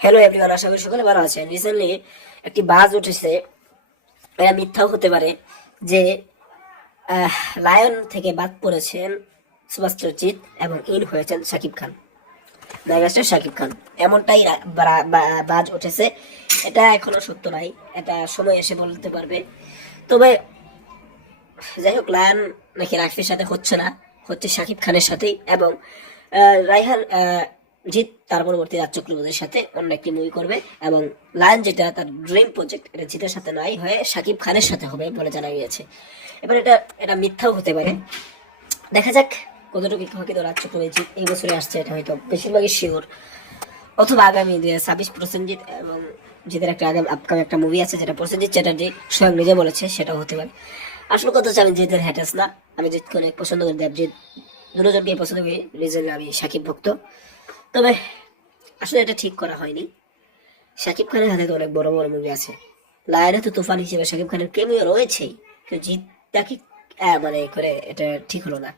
Hello everyone আশা করি সকলে ভালো আছেন। রিসেন্টলি একটি বাজ উঠেছে, এটা মিথ্যাও হতে পারে, যে লায়ন থেকে বাদ পড়েছেন সুভাষ এবং ইন হয়েছেন শাকিব খান। মেগাস্টার শাকিব খান। এমনটাই বাজ উঠেছে। এটা এখনও সত্য নাই, এটা সময় এসে বলতে পারবে। তবে, যাই হোক লায়ন নাকি রাফির সাথে হচ্ছে না, হচ্ছে শাকিব খানের সাথেই এবং রাইহান জিৎ তার পরবর্তী রাজ চক্রবর্তীর সাথে অন্য একটি মুভি করবে এবং লায়ন যেটা তার ড্রিম প্রজেক্ট এটা জিতের সাথে নয়, হয়ে সাকিব খানের সাথে হবে বলে জানা গিয়েছে। এবার এটা এটা মিথ্যাও হতে পারে। দেখা যাক কতটুকু হয়তো রাজ চক্রবর্তী এই বছরে আসছে, এটা হয়তো বেশিরভাগই শিওর অথবা আগামী দুই হাজার ছাব্বিশ প্রসেনজিৎ এবং জিতের একটা আগামী আপকামিং একটা মুভি আছে যেটা প্রসেনজিৎ চ্যাটার্জি স্বয়ং নিজে বলেছে, সেটাও হতে পারে। আসলে কথা হচ্ছে আমি জিতের হ্যাটাস না। আমি জিতকে অনেক পছন্দ করি, দেবজিৎ দুজনকে পছন্দ করি রিজন আমি সাকিব ভক্ত। তবে আসলে এটা ঠিক করা হয়নি। শাকিব খানের হাতে তো অনেক বড় বড় মুভি আছে। লায়নে তো তুফান হিসেবে শাকিব খানের কেমিও রয়েছেই। তো জিত তাকে মানে করে এটা ঠিক হলো না।